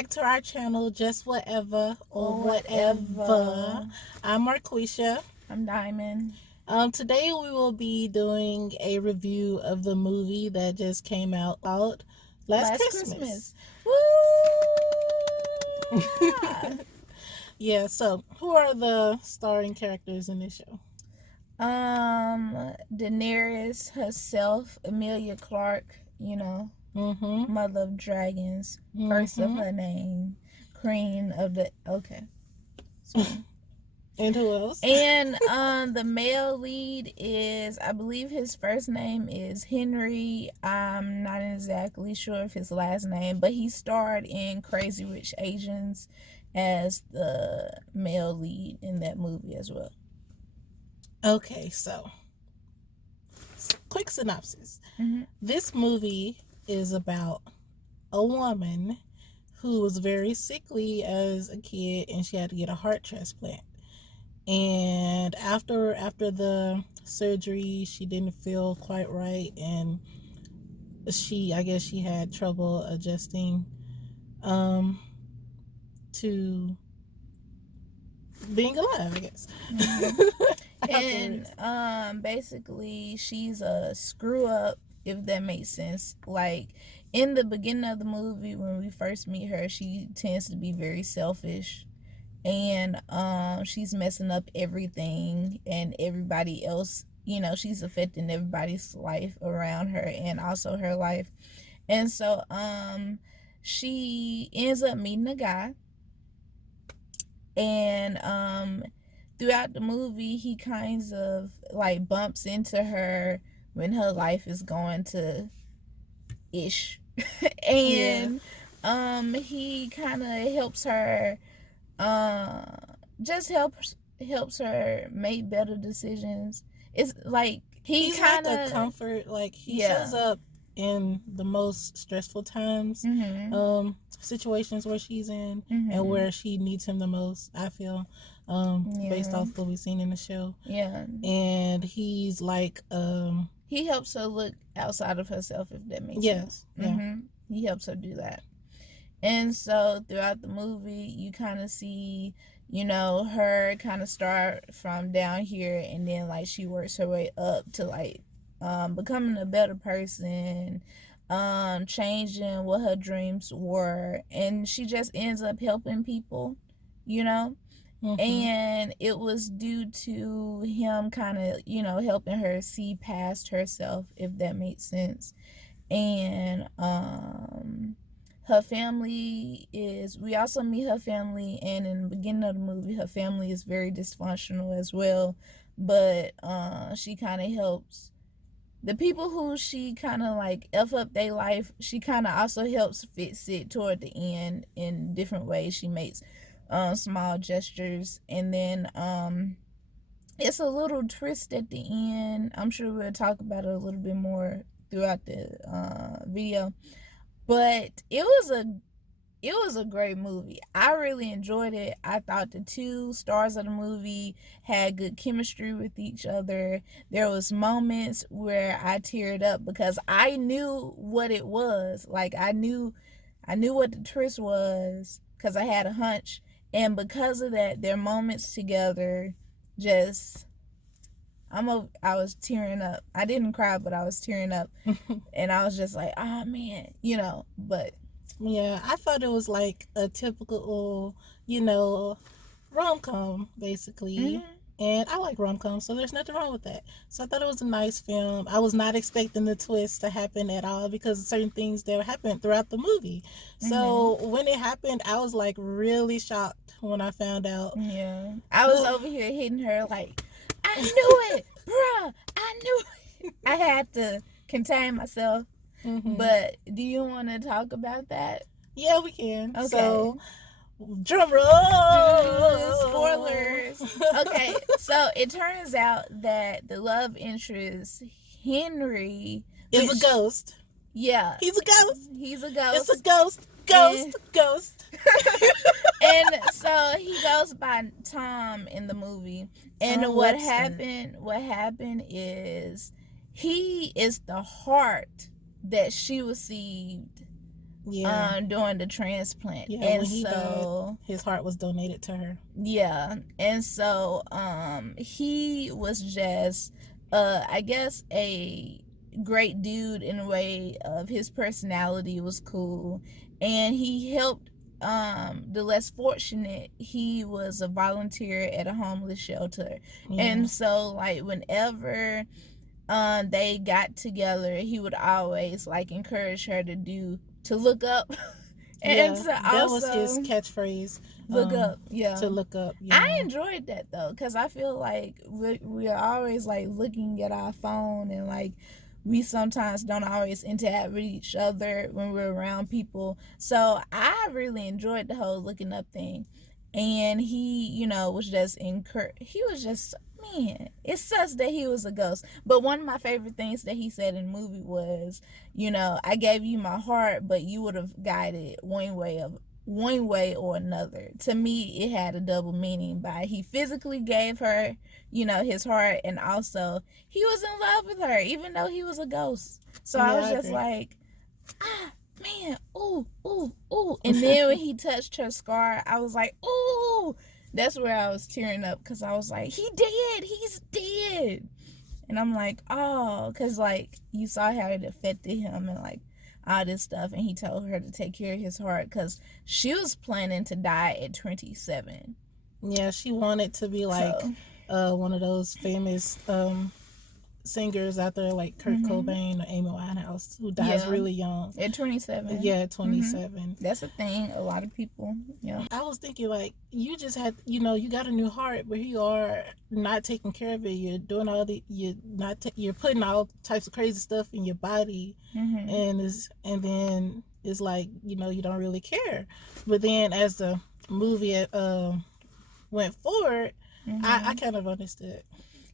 back to our channel, Just Whateva or Or Whatever. whatever. I'm Marquisha. I'm Diamond. Today we will be doing a review of the movie that just came out last Last Christmas. Christmas. Woo! Yeah, so who are the starring characters in this show? Daenerys herself, Emilia Clarke, Mm-hmm. mother of dragons, first of Mm-hmm. her name, queen of the sorry. And who else? And the male lead is, I believe his first name is Henry. I'm not exactly sure of his last name, but he starred in Crazy Rich Asians as the male lead in that movie as well. Okay, so quick synopsis. Mm-hmm. This movie is about a woman who was very sickly as a kid and she had to get a heart transplant. And after the surgery, she didn't feel quite right, and I guess she had trouble adjusting to being alive, I guess. Mm-hmm. And basically she's a screw up, if that makes sense. Like in the beginning of the movie when we first meet her, she tends to be very selfish, and she's messing up everything and everybody else. She's affecting everybody's life around her and also her life. And so she ends up meeting a guy, and throughout the movie he kinds of like bumps into her when her life is going to ish. And he kind of helps her, uh just helps her make better decisions. It's like He's kind like a of comfort. Like he shows up in the most stressful times, mm-hmm. situations where she's in, Mm-hmm. and where she needs him the most. I feel, based off what we've seen in the show. Yeah. And he's like, he helps her look outside of herself, if that makes yes, sense. Mm-hmm. He helps her do that. And so throughout the movie, you kind of see, her kind of start from down here, and then like she works her way up to like becoming a better person, changing what her dreams were, and she just ends up helping people, you know. Mm-hmm. And it was due to him kind of, helping her see past herself, if that makes sense. And her family is, we also meet her family, and in the beginning of the movie her family is very dysfunctional as well, but she kind of helps the people who she kind of like f up their life. She kind of also helps fix it toward the end in different ways. She makes small gestures, and then it's a little twist at the end. I'm sure we'll talk about it a little bit more throughout the video, but it was a great movie. I really enjoyed it. I thought the two stars of the movie had good chemistry with each other. There was moments where I teared up because I knew what it was. Like I knew what the twist was because I had a hunch, and because of that, their moments together just I was tearing up. I didn't cry, but I was tearing up. And I was just like, oh man, but yeah, I thought it was like a typical, rom-com, basically. mm-hmm. And I like rom-coms, so there's nothing wrong with that. So I thought it was a nice film. I was not expecting the twist to happen at all because of certain things that happened throughout the movie. So when it happened, I was like really shocked when I found out. Yeah. I was over here hitting her like, I knew it, bruh. I knew it. I had to contain myself. Mm-hmm. But do you want to talk about that? Yeah, we can. Okay. So, drum roll. Spoilers. Okay, so it turns out that the love interest, Henry, is a ghost. Yeah. He's a ghost. He's a ghost. It's a ghost. Ghost. And so he goes by Tom in the movie. And what happened is he is the heart that she received Yeah. during the transplant. Yeah, And when he died, so his heart was donated to her. yeah, and so he was just I guess a great dude in a way of his personality was cool, and he helped the less fortunate. He was a volunteer at a homeless shelter. Yeah. And so like whenever they got together, he would always like encourage her to look up and Yeah, to that was his also catchphrase. look up. Yeah, To look up. I Yeah. enjoyed that though, because I feel like we are always like looking at our phone, and like we sometimes don't always interact with each other when we're around people. So I really enjoyed the whole looking up thing. And he, was just he was just, man, it sucks that he was a ghost. But one of my favorite things that he said in the movie was, I gave you my heart, but you would have guided one way or another. To me, it had a double meaning by he physically gave her, his heart, and also he was in love with her, even though he was a ghost. So Yeah, I was I just agree. like, man, ooh, ooh, ooh. And then when he touched her scar, I was like, ooh. That's where I was tearing up, because I was like, he's dead. And I'm like, oh, because like you saw how it affected him and like all this stuff. And he told her to take care of his heart because she was planning to die at 27. Yeah, she wanted to be like So, one of those famous singers out there like Kurt Cobain or Amy Winehouse who dies yeah, really young. at 27. Yeah, 27. That's a thing. A lot of people, yeah. I was thinking like you just had, you got a new heart, but you are not taking care of it. You're doing you're putting all types of crazy stuff in your body, and then it's like you don't really care. But then as the movie went forward, I kind of understood.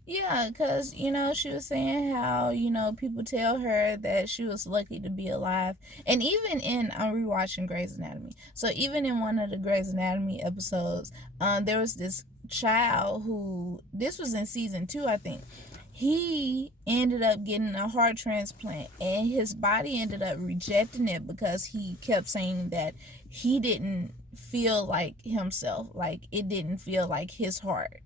Yeah, because, she was saying how, people tell her that she was lucky to be alive. And even I'm rewatching Grey's Anatomy. So even in one of the Grey's Anatomy episodes, there was this child who, this was in season 2, I think. He ended up getting a heart transplant, and his body ended up rejecting it because he kept saying that he didn't feel like himself. Like, it didn't feel like his heart.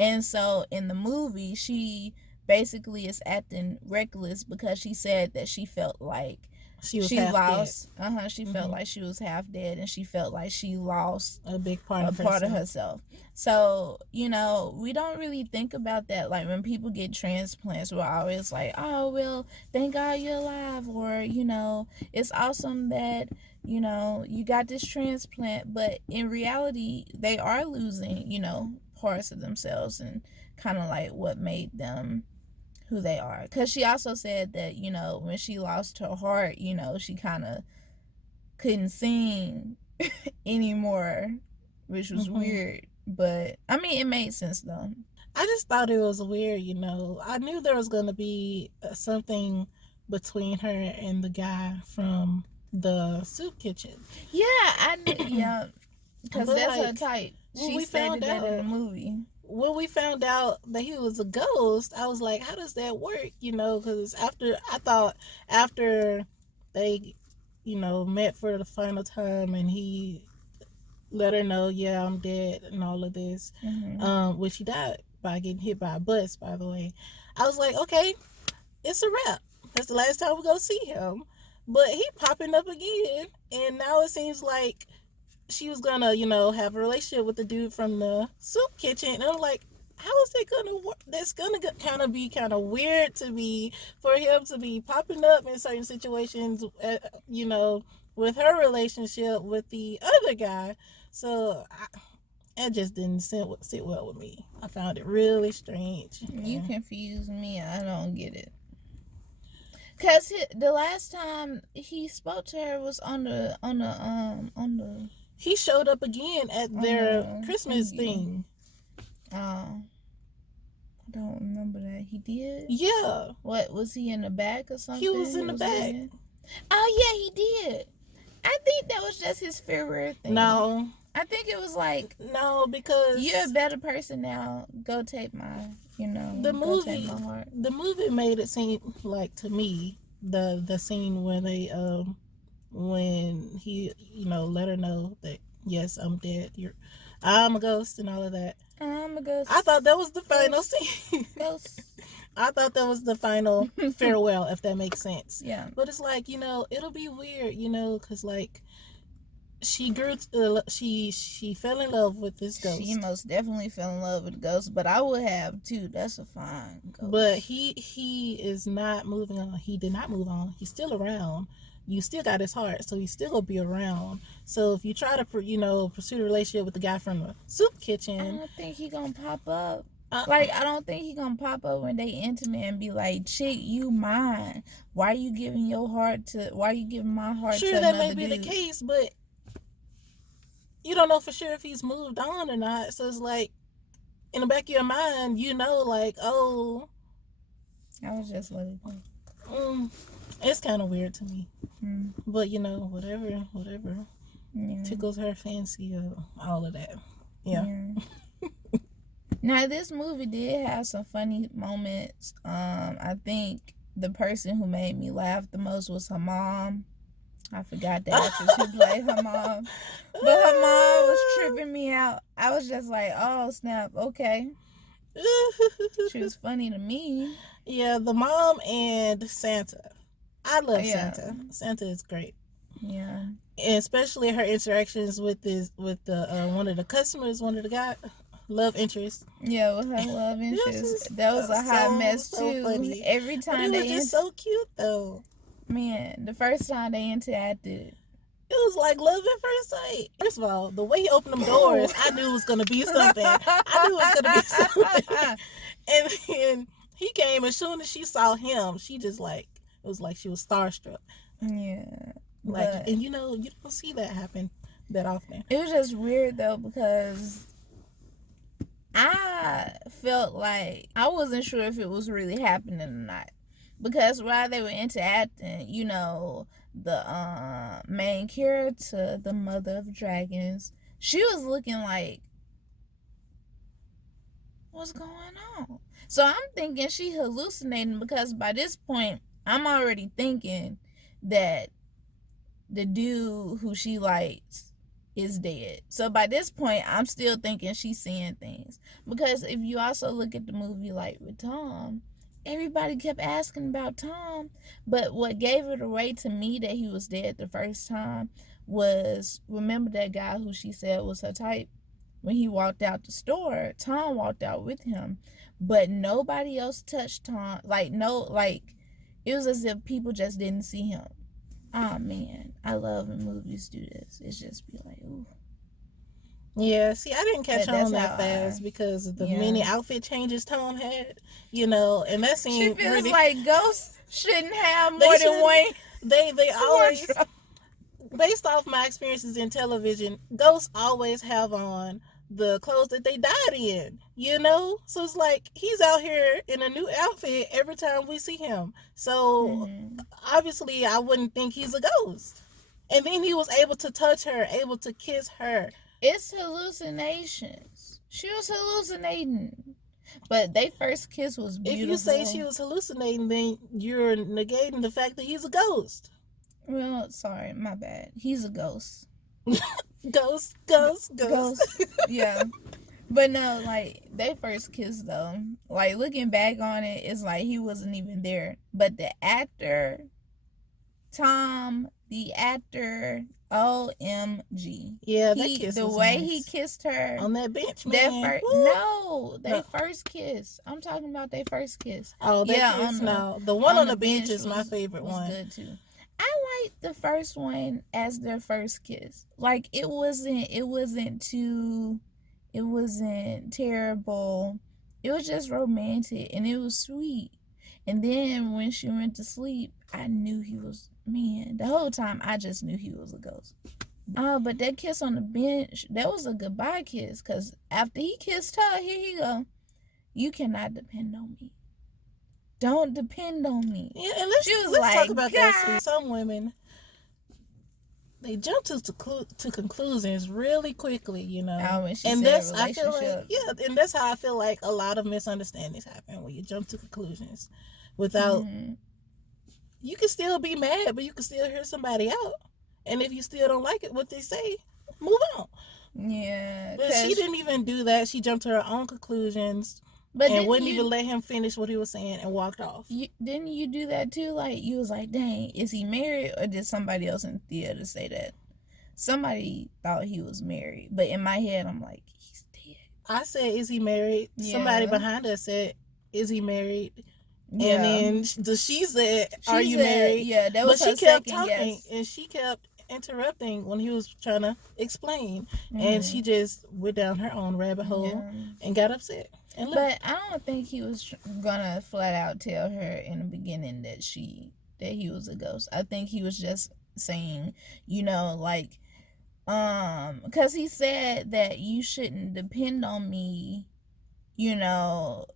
And so in the movie, she basically is acting reckless because she said that she felt like She was she half lost. She felt like she was half dead, and she felt like she lost dead. A big part a of part of herself. herself. So, we don't really think about that. Like when people get transplants, we're always like, oh, well, thank God you're alive. Or, it's awesome that, you got this transplant. But in reality, they are losing, parts of themselves and kind of like what made them who they are. Because she also said that, when she lost her heart, she kind of couldn't sing anymore, which was weird. But I mean, it made sense though. I just thought it was weird, I knew there was going to be something between her and the guy from the soup kitchen. Yeah, I knew. Yeah, because that's her like, type. She we stated found that in the out movie. when we found out that he was a ghost, I was like, how does that work? Because after they, met for the final time and he let her know, yeah, I'm dead and all of this, which he died by getting hit by a bus, by the way. I was like, okay, it's a wrap. That's the last time we're going to see him. But he popping up again, and now it seems like she was gonna, have a relationship with the dude from the soup kitchen. And I'm like, how is that gonna work? That's gonna kind of be kind of weird to me for him to be popping up in certain situations, with her relationship with the other guy. So it just didn't sit well with me. I found it really strange. You confuse me. I don't get it. Cause the last time he spoke to her was on the. He showed up again at their Christmas thing. I don't remember that. He did? Yeah. What, was he in the back or something? He was in the back. Oh yeah, he did. I think that was just his favorite thing. No. I think it was like, no, because you're a better person now. Go take my, go take my heart. The movie made it seem like, to me, the scene where they when he, let her know that yes, I'm dead. I'm a ghost and all of that. I'm a ghost. I thought that was the final Ghost. scene. Ghost. I thought that was the final farewell, if that makes sense. Yeah. But it's like, it'll be weird, because like she grew, she fell in love with this ghost. She most definitely fell in love with the ghost, but I would have too. That's a fine ghost. But he is not moving on. He did not move on. He's still around. You still got his heart, so he's still gonna be around. So if you try to, pursue a relationship with the guy from the soup kitchen, I don't think he gonna pop up. Like, I don't think he gonna pop up when they intimate and be like, chick, you mine. Why you giving my heart to sure, another that may be dude? the case, but you don't know for sure if he's moved on or not. So it's like, in the back of your mind, like, oh, I was just letting it go. It's kind of weird to me. But, whatever tickles her fancy, all of that. Yeah. Now, this movie did have some funny moments. I think the person who made me laugh the most was her mom. I forgot the actress who played her mom. But her mom was tripping me out. I was just like, oh, snap, okay. She was funny to me. Yeah, the mom and Santa. I love Santa. Santa is great. Yeah. And especially her interactions with the one of the customers, one of the guys. Love interest. Yeah, with her love interest. That was a hot mess too. Funny. Every time but it was just so cute though. Man, the first time they interacted, it was like love at first sight. First of all, the way he opened them doors, I knew it was gonna be something. And then he came, as soon as she saw him, she just it was like she was starstruck. Yeah. And you don't see that happen that often. It was just weird though, because I felt like I wasn't sure if it was really happening or not. Because while they were interacting, the main character, the mother of dragons, she was looking like, what's going on? So I'm thinking she hallucinating, because by this point, I'm already thinking that the dude who she likes is dead. So by this point, I'm still thinking she's seeing things. Because if you also look at the movie like with Tom, everybody kept asking about Tom, but what gave it away to me that he was dead the first time was, remember that guy who she said was her type? When he walked out the store, Tom walked out with him, but nobody else touched Tom. It was as if people just didn't see him. Oh man, I love when movies do this. It's just be like, ooh. Yeah, see, I didn't catch on that fast because of the many outfit changes Tom had, and that seemed she feels really, like ghosts shouldn't have more than one. They always, based off my experiences in television, ghosts always have on the clothes that they died in, so it's like he's out here in a new outfit every time we see him. So obviously I wouldn't think he's a ghost. And then he was able to touch her, able to kiss her. It's hallucinations. She was hallucinating. But their first kiss was beautiful. If you say she was hallucinating, then you're negating the fact that he's a ghost. Well, sorry, my bad. He's a ghost. Ghost. Yeah. But no, they first kiss though. Looking back on it, it's like he wasn't even there. But the actor, Tom, OMG. Yeah, that kiss the was way nice. He kissed her on that bench, man. They first kiss. I'm talking about their first kiss. Oh, that kiss. No, the one on the bench is my favorite one. Good too. I liked the first one as their first kiss. It wasn't terrible. It was just romantic and it was sweet. And then when she went to sleep, I knew he was, the whole time I just knew he was a ghost. But that kiss on the bench, that was a goodbye kiss, because after he kissed her, here he go, you cannot depend on me. Don't depend on me. Yeah, and let's talk about that. Some women, they jump to conclusions really quickly, and that's I feel like, and that's how I feel like a lot of misunderstandings happen, when you jump to conclusions without. You can still be mad, but you can still hear somebody out. And if you still don't like it, what they say, move on. Yeah, But she didn't even do that. She jumped to her own conclusions and wouldn't even let him finish what he was saying and walked off. Didn't you do that too? Like, you was like, dang, is he married, or did somebody else in theater say that? Somebody thought he was married, but in my head, I'm like, he's dead. I said, is he married? Yeah. Somebody behind us said, is he married? Yeah. And then she said, are you married? Yeah, that was but her she kept talking, talking, and she kept interrupting when he was trying to explain. And she just went down her own rabbit hole and got upset. But I don't think he was gonna flat out tell her in the beginning that he was a ghost. I think he was just saying, like, because he said that you shouldn't depend on me, the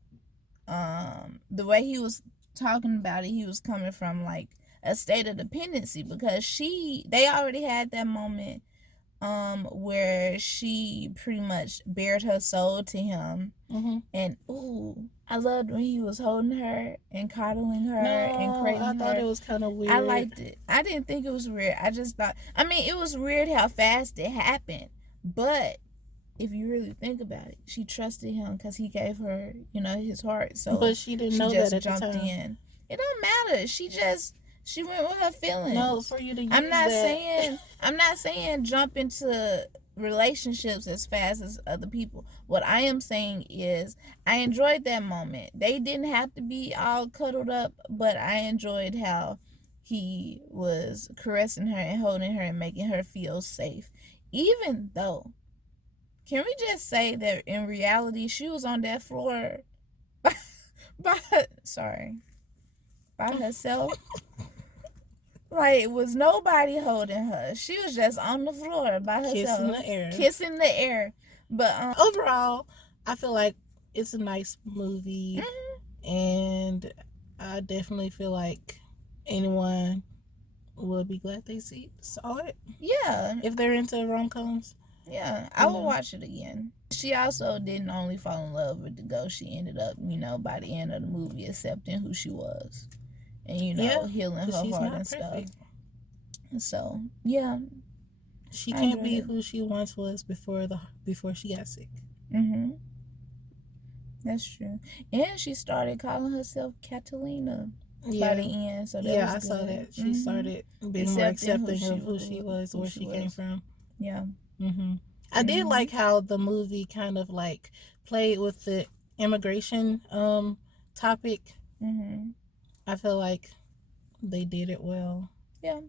way he was talking about it, he was coming from like a state of dependency, because they already had that moment where she pretty much bared her soul to him. And I loved when he was holding her and coddling her and cradling her. I thought it was kind of weird. I liked it. I didn't think it was weird. I just thought, it was weird how fast it happened, but if you really think about it, she trusted him because he gave her, his heart. So, but she didn't know that at jumped the time. in. It don't matter. She went with her feelings. No, for you to use I'm not saying jump into relationships as fast as other people. What I am saying is, I enjoyed that moment. They didn't have to be all cuddled up, but I enjoyed how he was caressing her and holding her and making her feel safe. Even though, can we just say that in reality, she was on that floor by herself? Like, was nobody holding her. She was just on the floor by herself. Kissing the air. But overall, I feel like it's a nice movie. And I definitely feel like anyone will be glad they saw it. Yeah. If they're into rom-coms. Yeah, I will watch it again. She also didn't only fall in love with the ghost. She ended up, by the end of the movie, accepting who she was. And, healing her heart and stuff. So, yeah. She can't be who she once was before she got sick. That's true. And she started calling herself Catalina by the end. So that was I saw that. She started being more accepting of who she was, where she came from. Yeah. I did like how the movie kind of like played with the immigration topic. I feel like they did it well. Yeah.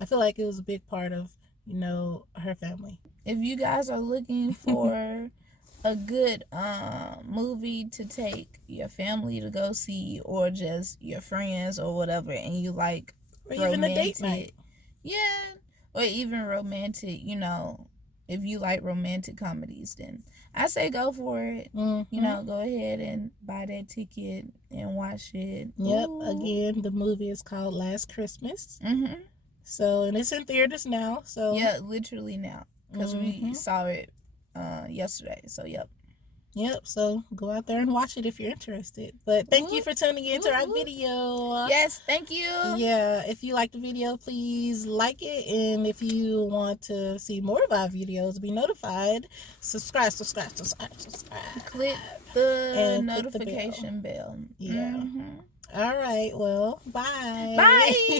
I feel like it was a big part of, her family. If you guys are looking for a good movie to take your family to go see, or just your friends or whatever, and you like or even a date night. Yeah. Or even romantic, if you like romantic comedies, then I say go for it. Go ahead and buy that ticket and watch it. Yep. Ooh. Again, the movie is called Last Christmas. So, and it's in theaters now. So yeah, literally now, because we saw it yesterday. So yep. So go out there and watch it if you're interested. But thank you for tuning in to our video. Yes, thank you. Yeah, if you like the video, please like it. And if you want to see more of our videos, be notified, subscribe. Click the notification bell. Yeah. All right. Well, bye. Bye.